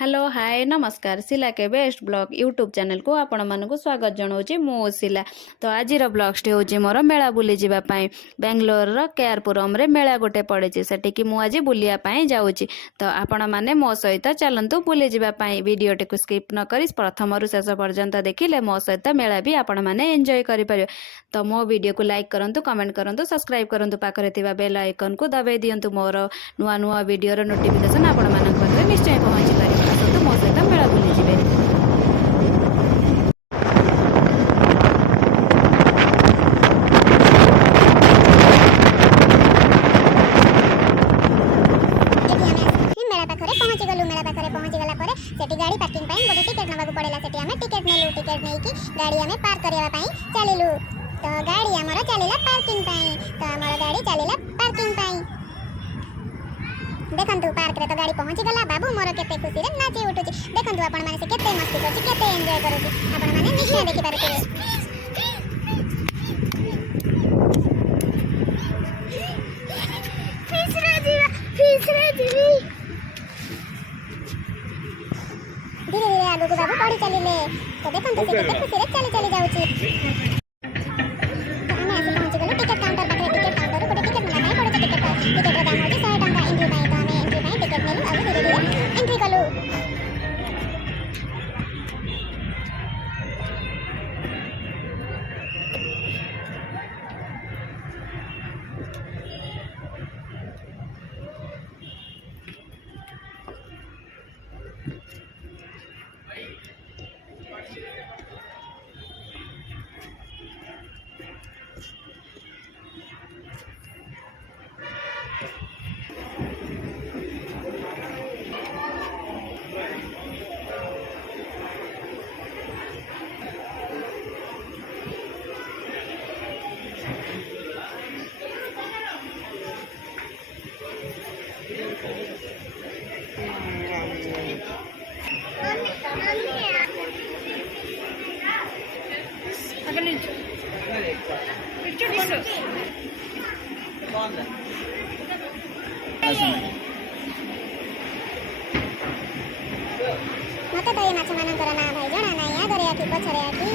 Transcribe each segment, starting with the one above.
Hello hi नमस्कार सिला के बेस्ट ब्लॉग यूट्यूब चैनल को आपण मानक स्वागत जनाऊँगी मो सिला। तो आज ब्लॉगटी हूँ मोर मेला बुली जावाई बेंगलोर केआरपुरम रे मेला गोटे पड़े से मुझे बुलायापाई जाऊँगी। तो आपण मैंने मो सहित चलतु बुली जावाई वीडियोटी को स्किप न करी प्रथम रु शेष पर्यंत देखिले मो सहित मेला भी आपण मैंने एंजॉय करें। तो मो वीडियो को लाइक करूँ कमेंट करूँ सब्सक्राइब करूँ पाखे बेल आइकन को दबाई दिंतु मोर नुआ नुआ वीडियोर नोटिफिकेशन आपण मानक निश्चय पहुँची पारे। आसतु मो सहित मेला बुली जिवे। गाड़ी पार्किंग गोटे टिकेट नवा पड़ेगा टिकेट नेलु टिकेट नहीं कि गाड़ी आम पार्क करने चलू। तो गाड़ी आमर चलला पार्किंग तो आमर गाड़ी चलला पार्किंग देखंतु पार्क रे तो गाड़ी पहुंची गला बाबू मोर केते खुशी रे नाची उठुची। देखंतु आपण माने से केते मस्ती करछि केते एन्जॉय करूछि आपण माने निश्चय देखि पारथिबे। फिस रे धीरे धीरे आगु को बाबू पड़ी चलिले। तो देखंतु से केते खुशी रे चली चली जाउछि। तो हमें आसी पहुंची गलो टिकट काउंटर पाखरे। टिकट काउंटर गोटे टिकट नला पड़े टिकट रो दाम होछि 100 टंका एंट्री पाई। तो हमें एंट्री पाई टिकट नेलु आगु धीरे धीरे एंट्री कलु। मते तो ये माछ मानकर ना भाई जना ना आगरे आखि पछरे आखि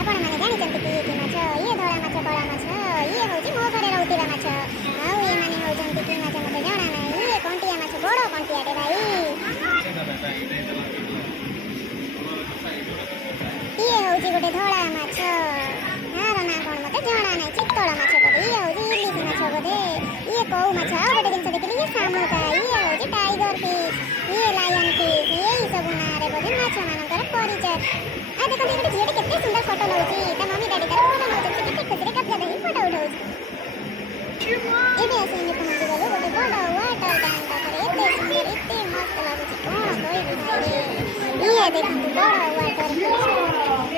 आपण माने जानि चंती कि माछ ये धोळा माछ बड़ा माछ ये होची मो घरे रहउतिबा माछ आउ ये माने हो जंती कि माछ मते जना ना ये कोंटिया माछ बड़ो कोंटिया टे भाई ये होची गोटे धोळा माछ नार ना कोन मते जना ना चित्तळ माछ बोले ये होची इलिस माछ बोले ये कोउ माछ गोटे दिन देखिली ये सामुका ये होची टाइगर फिश ये लायन फिश ये सब ना रे बोले माछ मानकर परिचय। आ देखो ये झिएटे केते सुंदर फोटो लउची ता मम्मी डैडी कर फोटो लउची केते खुशी रे कब्जा दही फोटो उठाउची। एबे आसे ने पहुंची गलो गोटे बड़ा वाटर टैंक पाखरे एते सुंदर एते मस्त लागुची कोन कोइबी भाई ये देखो बड़ा वाटर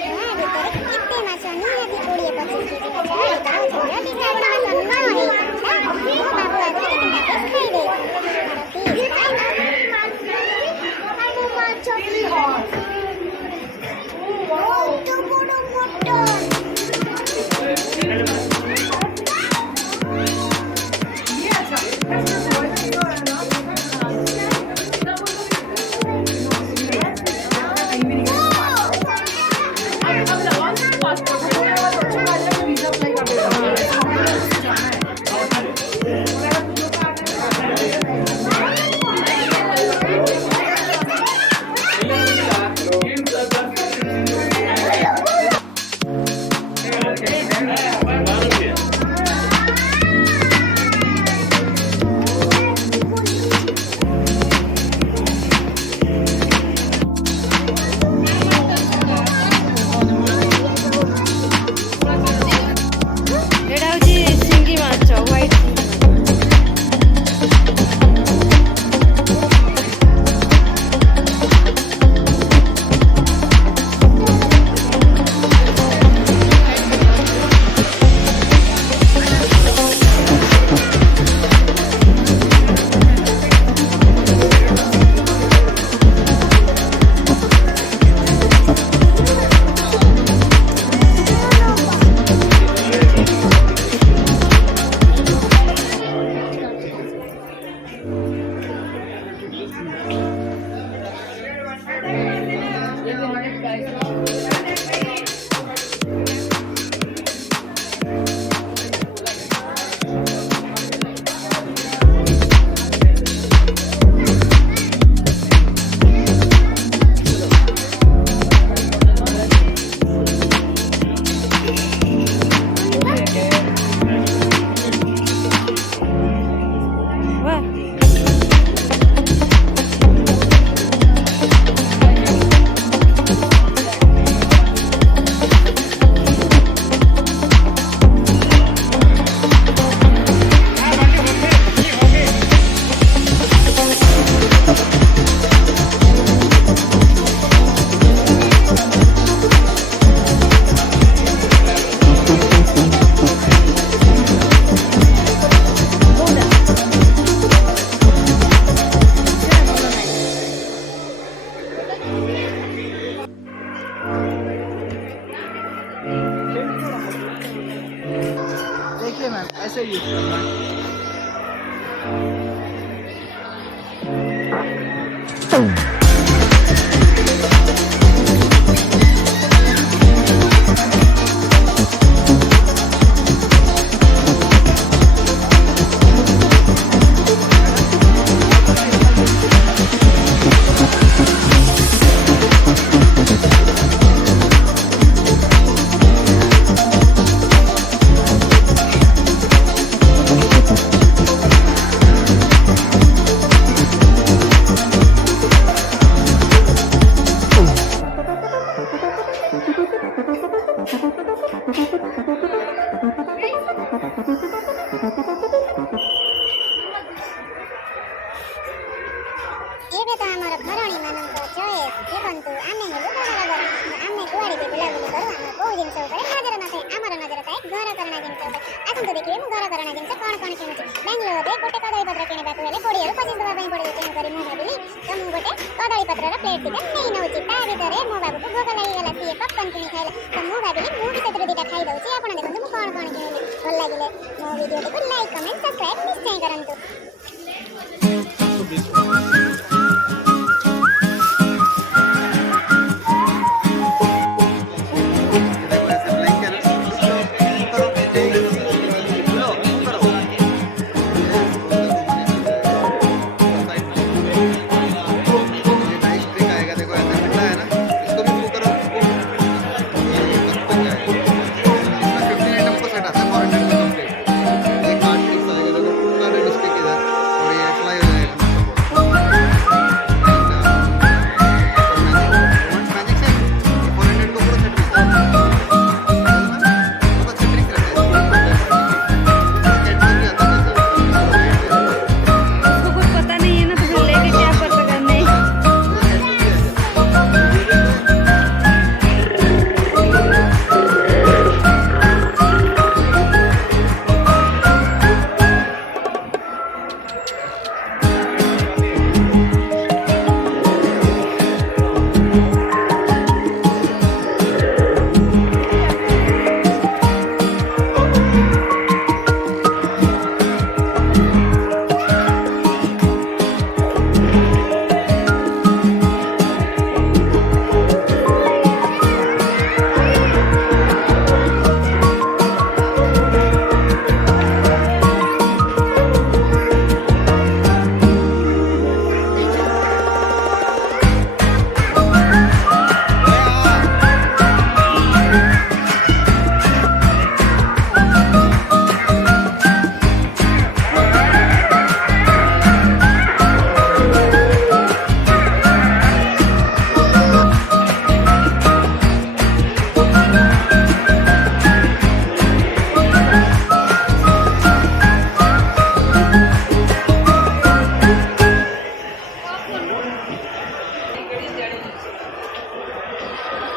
आ भीतर केते माछ निहाती 20-25 केजी माछ गाँव छलिया बिना बड़ा माछ न होई ओ बाबू आगु केते खाई दे फिश यूज करना है। ଏବେ ତ ଆମର ଘରଣୀ ମାନଙ୍କ ଚଏସ୍ ଦେଖନ୍ତୁ ଆମେ ହେଲୁ ଘରର ଘରଣୀ ଆମେ କୁଆଡ଼େ ବି ବୁଲାବୁଲି କରୁ ଆମର କୋଉ ଜିନିଷ ଉପରେ ନଜର ନଥାଏ ଆମର ନଜର ଥାଏ ଘର କରଣା ଜିନିଷ ଉପରେ ଆସନ୍ତୁ ଦେଖିବେ ମୁଁ ଘର କରଣା ଜିନିଷ କ'ଣ କ'ଣ କିଣୁଛି ବାଙ୍ଗାଲୋରରେ ଗୋଟେ କଦଳୀ ପତ୍ର କିଣିବାକୁ ହେଲେ 20ରୁ 25 ଦେବା ପାଇଁ ପଡ଼ିବ ତେଣୁକରି ମୁଁ ଭାବିଲି ତ ମୁଁ ଗୋଟେ କଦଳୀ ପତ୍ରର ପ୍ଲେଟ୍ ଦିଟା ନେଇ ନେଉଛି ତା ଭିତରେ ମୋ ବାବୁକୁ ଭୋକ ଲାଗିଗଲା ସିଏ ପପକର୍ନ କିଣି ଖାଇଲା ତ ମୁଁ ଭାବିଲି ମୁଁ ବି ସେଥିରୁ ଦିଟା ଖାଇଦେଉଛି ଆପଣ ଦେଖନ୍ତୁ ମୁଁ କ'ଣ କ'ଣ କିଣିଲି ଭଲ ଲାଗିଲେ ମୋ ଭିଡ଼ିଓଟିକୁ ଲାଇକ୍ କମେଣ୍ଟ ସବସ୍କ୍ରାଇବ୍ ନିଶ୍ଚୟ କରନ୍ତୁ। देखो ऐसे ब्लैंक करो, करो, लो, करो। साइड में। ये नाइस ट्रिक आएगा, देखो ऐसे मिलता है ना, इसको भी मूव करो। ये बन जाएगा। इसमें 15 आइटम को सेट आता है 400 में कंप्लीट। ये कार्ड पीस आएगा, देखो पूरा रेड स्टिक इधर और ये अप्लाई हो जाएगा। मैजिक से 400 को पूरा सेट मिलता है। बहुत अच्छी ट्रिक रहता है इसको सेट में भी आता है उसको कुछ पता नहीं है ना तो फिर लेके क्या पता करना है।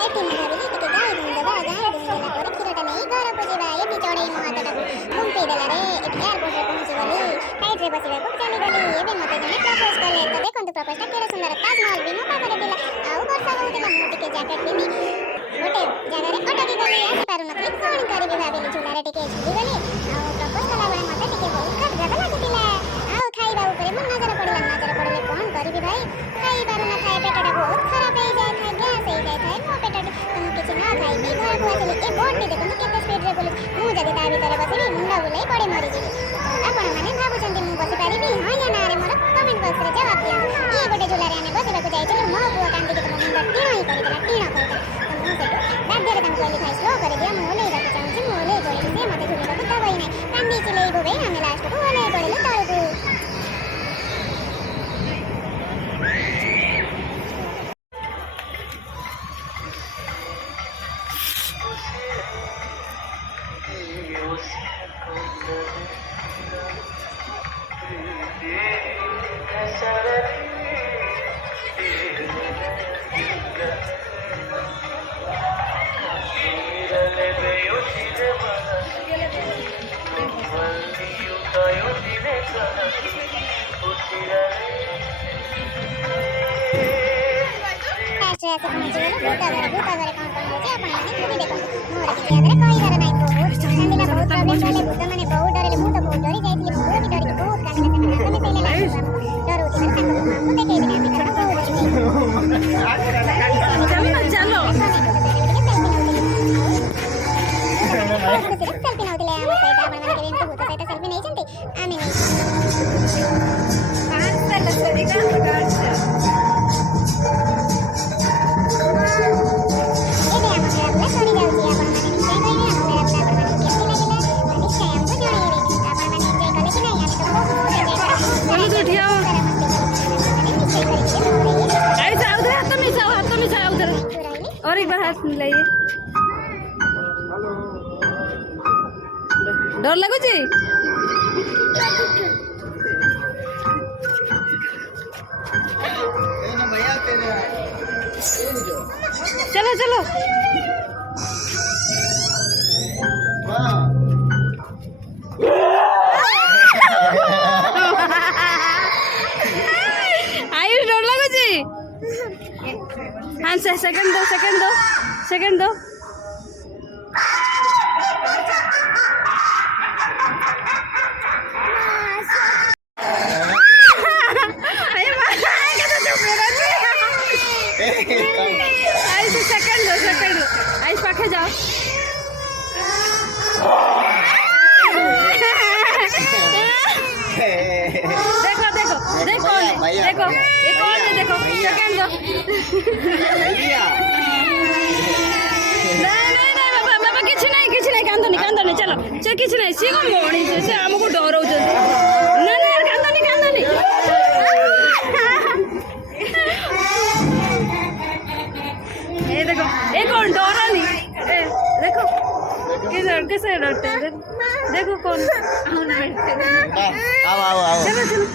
ଏଠି ମୁଁ ଭାବିଲି ଟିକେ ଗାଈ ଦୁଇଁଦେବା ଗାଈ ଦୁଇଁଦେଲା ପରେ କ୍ଷୀରଟା ନେଇ ଘରକୁ ଯିବା ଏଠି ଚଢ଼େଇ ମୋ ହାତଟାକୁ ଘୁମ୍ପେଇ ଦେଲାରେ ଏଠି ଏୟାରପୋର୍ଟରେ ପହଞ୍ଚିଗଲି ଫ୍ଲାଇଟ୍ରେ ବସିବାକୁ ଚାଲିଗଲି ଏବେ ମୋତେ ଜଣେ ପ୍ରପୋଜ କଲେ ତ ଦେଖନ୍ତୁ ପ୍ରପୋଜଟା କେଡ଼େ ସୁନ୍ଦର ତାଜମହଲ ବି ମୋ ପାଖରେ ଥିଲା ଆଉ ବର୍ଷା ହେଉଥିଲା ମୁଁ ଟିକେ ଜ୍ୟାକେଟ୍ ପିନ୍ଧି ଗୋଟେ ଜାଗାରେ ଅଟକି ଗଲି ଆସିପାରୁନଥିଲି କ'ଣ କରିବି ଭାବିଲି ଝୁଲାରେ ଟିକେ ଝୁଲିଗଲି ଆଉ ପ୍ରପୋଜ କଲାବେଳେ ମୋତେ ଟିକେ ବହୁତ ଗଦଗଦ ଲାଗୁଥିଲା ଆଉ ଖାଇବା ଉପରେ ମୋ ନଜର ପଡ଼ିଲେ କ'ଣ କରିବି ଭାଇ ଖାଇପାରୁନଥାଏ ପେଟଟା ବହୁତ ଖରାପ ହେଇଯାଇଥାଏ ଗ୍ୟାସ୍ ହେଇଯାଇଥାଏ ମୋ ପେଟଟି ତ ମୁଁ କିଛି ନ ଖାଇକି ଘରକୁ ଆସିଲି ଏ ବୋର୍ଡଟି ଦେଖନ୍ତୁ କେତେ ସ୍ପିଡ୍ରେ ବୁଲୁଛି ମୁଁ ଯଦି ତା ଭିତରେ ବସିବି ମୁଣ୍ଡ ବୁଲେଇ ପଡ଼ି ମରିଯିବି ଆପଣମାନେ ଭାବୁଛନ୍ତି ମୁଁ ବସିପାରିବି ହଁ ୟା ନାଁରେ ମୋର କମେଣ୍ଟ ବକ୍ସରେ ଜବାବ ଦିଅନ୍ତୁ ଇଏ ଗୋଟେ ଝୁଲାରେ ଆମେ ବସିବାକୁ ଯାଇଥିଲୁ ମୋ ପୁଅ କାନ୍ଦିକି ତ ମୋ ମୁଣ୍ଡ ଟିଣ ହିଁ କରିଦେଲା ଟିଣ କରିଦେଲା ତ ମୁଁ ସେଠୁ ବାଧ୍ୟରେ ତାଙ୍କୁ କହିଲି ଭାଇ ସ୍ଲୋ କରିଦିଅ ମୁଁ ଓହ୍ଲେଇବାକୁ ଚାହୁଁଛି ମୁଁ ଓହ୍ଲେଇ ପଡ଼ିଲି ସିଏ ମୋତେ ଝୁଲିବାକୁ ଦେବ ହିଁ ନାହିଁ କାନ୍ଦି ଚିଲେଇ ବୋବେଇ ଆମେ ଲାଷ୍ଟକୁ ଓହ୍ଲେଇ ପଡ଼ିଲୁ ତଳକୁ। ରାଷ୍ଟ୍ରୀୟ ଆସି ପହଞ୍ଚିଗଲୁ ଭୂତ ଘରେ କ'ଣ ହେଉଛି ଆପଣମାନେ ଖାଲି ଦେଖନ୍ତୁ ମୋର କିଛି ଆଗରେ କହିବାର ନାହିଁ ବହୁତ କାନ୍ଦିଲା ବହୁତ ପ୍ରୋବ୍ଲେମ କଲେ ଭୂତ ମାନେ ବହୁତ ଡରେଇଲେ ମୁଁ ତ ବହୁତ ଡରି ଯାଇଥିଲି ବହୁତ ଡରିକି ବହୁତ କାନ୍ଦିଲା ସେମାନେ ତମେ ସେଇଲେ ଲାଷ୍ଟ ଡରଉଥିବାରୁ ତାଙ୍କ ମାମାଙ୍କୁ ଦେଖେଇଦେଲି ଆମେ କାରଣ ବହୁତ ଚାଲ ସେଲ୍ଫି ନଉଥିଲେ ଆମ ସହିତ ଆପଣମାନେ କେବେ ଏମିତି ଭୂତ ସହିତ ସେଲ୍ଫି ନେଇଛନ୍ତି ଆମେ ନେଇଛୁ ଏବେ ଆମ ମେଳା ସରି ଯାଉଛି ଆପଣମାନେ ନିଶ୍ଚୟ କହିବେ ଆମ ମେଳା ଆପଣମାନଙ୍କୁ କେମିତି ଲାଗିଲା ନିଶ୍ଚୟ ଆମକୁ ଜଣାଇବେ ଆପଣମାନେ ଏନ୍ଜୟ କଲେ କି ନାହିଁ ଆମେ ତ ବହୁତ ଏନ୍ଜୟ କରୁ ତୁ ଠିଆ ହୋ। ନିଶ୍ଚୟ କରିବେ ऐसे उधर हाथ मिसाओ उधर और एक बार हाथ मिलाइए डर लगुची भैया तेरे चलो चलो आयुष डर लगुची हाँ सेकंड दो आयुष सेकंड दो आयुष पाखे जाओ देखो ये कौन है देखो सेकंड दो बाबा किसी नहीं कांदनी चलो से किसी नहीं सी कौन मणी से हमको डराऊ ना कांदनी ये देखो ये कौन डरानी देखो कैसे डरते हैं देखो कौन आओ चलो